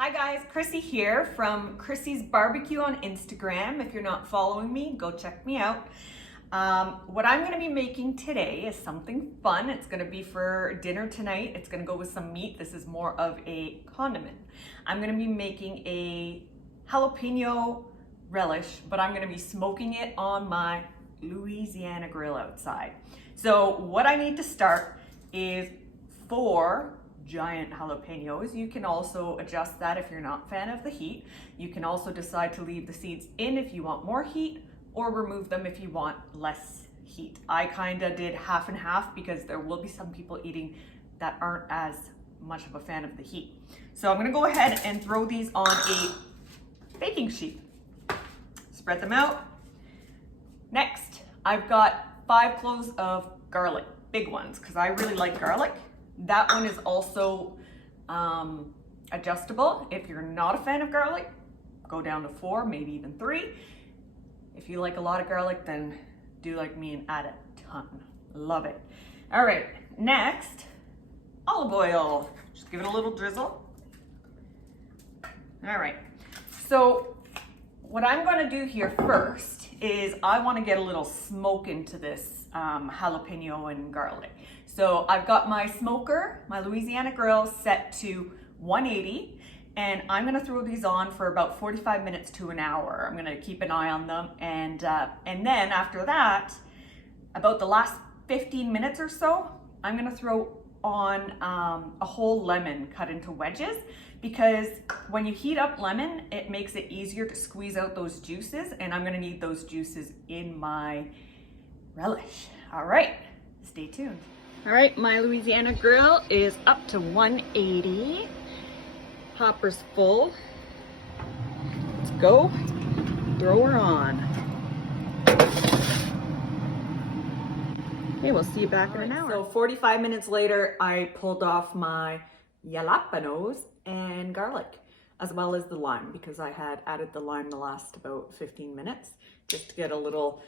Hi guys, Chrissy here from Chrissy's Barbecue on Instagram. If you're not following me, go check me out. What I'm going to be making today is something fun. It's going to be for dinner tonight. It's going to go with some meat. This is more of a condiment. I'm going to be making a jalapeno relish, but I'm going to be smoking it on my Louisiana grill outside. So what I need to start is 4 giant jalapenos. You can also adjust that if you're not a fan of the heat. You can also decide to leave the seeds in if you want more heat, or remove them if you want less heat. I kind of did half and half because there will be some people eating that aren't as much of a fan of the heat. So I'm gonna go ahead and throw these on a baking sheet. Spread them out. Next, I've got 5 cloves of garlic, big ones, because I really like garlic. That one is also adjustable. If you're not a fan of garlic, go down to 4, maybe even 3. If you like a lot of garlic, then do like me and add a ton. Love it. All right, next, olive oil. Just give it a little drizzle. All right, so what I'm gonna do here first is I wanna get a little smoke into this jalapeno and garlic. So I've got my smoker, my Louisiana grill, set to 180, and I'm gonna throw these on for about 45 minutes to an hour. I'm gonna keep an eye on them, and then after that, about the last 15 minutes or so, I'm gonna throw on a whole lemon cut into wedges, because when you heat up lemon, it makes it easier to squeeze out those juices, and I'm gonna need those juices in my relish. All right, stay tuned. All right, my Louisiana grill is up to 180. Hopper's full. Let's go. Throw her on. Okay, we'll see you back in an hour. So 45 minutes later, I pulled off my jalapenos and garlic, as well as the lime, because I had added the lime the last about 15 minutes, just to get a little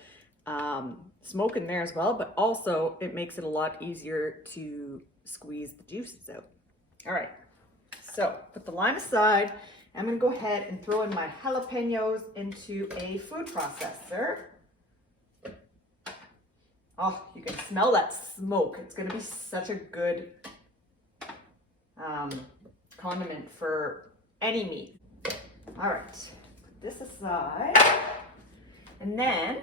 smoke in there as well, but also it makes it a lot easier to squeeze the juices out. All right, so put the lime aside. I'm gonna go ahead and throw in my jalapenos into a food processor. Oh, you can smell that smoke. It's gonna be such a good condiment for any meat. All right, put this aside. And then,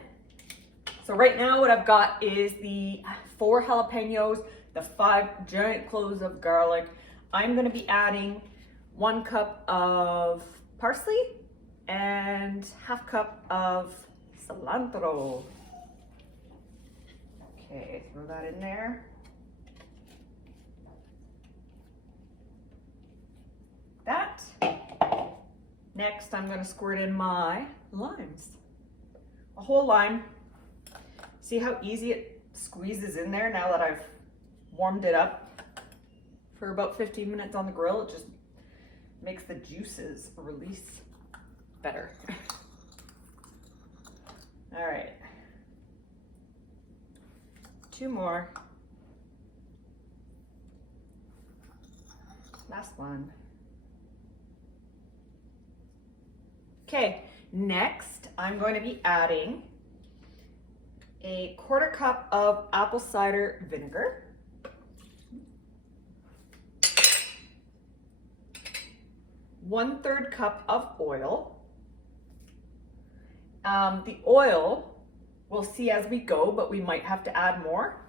so right now what I've got is the 4 jalapenos, the 5 giant cloves of garlic. I'm gonna be adding 1 cup of parsley and ½ cup of cilantro. Okay, throw that in there. That. Next, I'm gonna squirt in my limes. A whole lime. See how easy it squeezes in there now that I've warmed it up for about 15 minutes on the grill? It just makes the juices release better. All right. 2 more. Last one. Okay, next I'm going to be adding a 1/4 cup of apple cider vinegar, 1/3 cup of oil. The oil, we'll see as we go, but we might have to add more.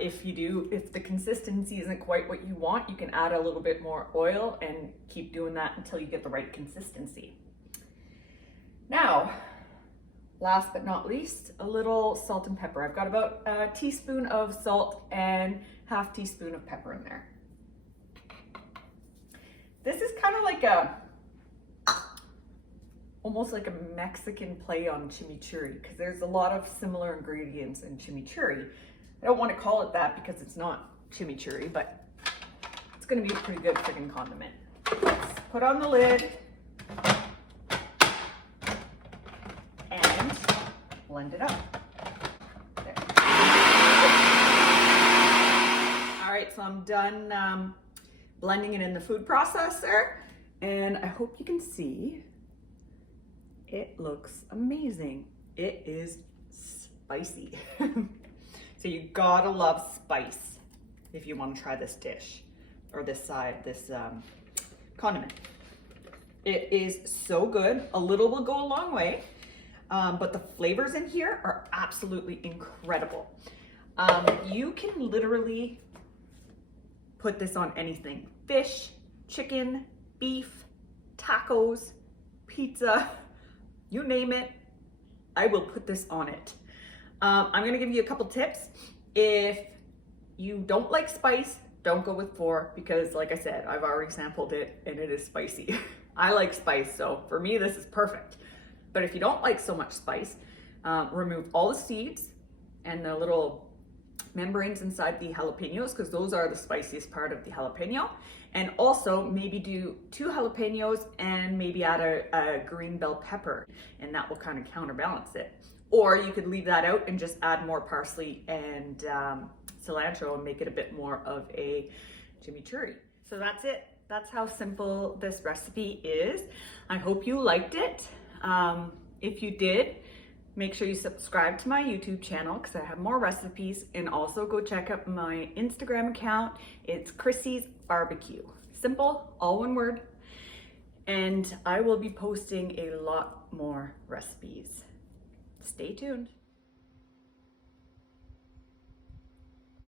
If the consistency isn't quite what you want, you can add a little bit more oil and keep doing that until you get the right consistency. Now, last but not least, a little salt and pepper. I've got about a teaspoon of salt and ½ teaspoon of pepper in there. This is kind of like almost like a Mexican play on chimichurri, because there's a lot of similar ingredients in chimichurri. I don't want to call it that because it's not chimichurri, but it's going to be a pretty good freaking condiment. Let's put on the lid and blend it up. There. All right, so I'm done blending it in the food processor, and I hope you can see it looks amazing. It is spicy. So you gotta love spice if you want to try this dish or this condiment. It is so good. A little will go a long way, but the flavors in here are absolutely incredible. You can literally put this on anything. Fish, chicken, beef, tacos, pizza, you name it, I will put this on it. I'm gonna give you a couple tips. If you don't like spice, don't go with 4 because like I said, I've already sampled it and it is spicy. I like spice, so for me, this is perfect. But if you don't like so much spice, remove all the seeds and the little membranes inside the jalapenos because those are the spiciest part of the jalapeno. And also maybe do 2 jalapenos and maybe add a green bell pepper, and that will kind of counterbalance it. Or you could leave that out and just add more parsley and cilantro and make it a bit more of a chimichurri. So that's it. That's how simple this recipe is. I hope you liked it. If you did, make sure you subscribe to my YouTube channel because I have more recipes, and also go check out my Instagram account. It's Chrissy's Barbecue. Simple, all one word. And I will be posting a lot more recipes. Stay tuned.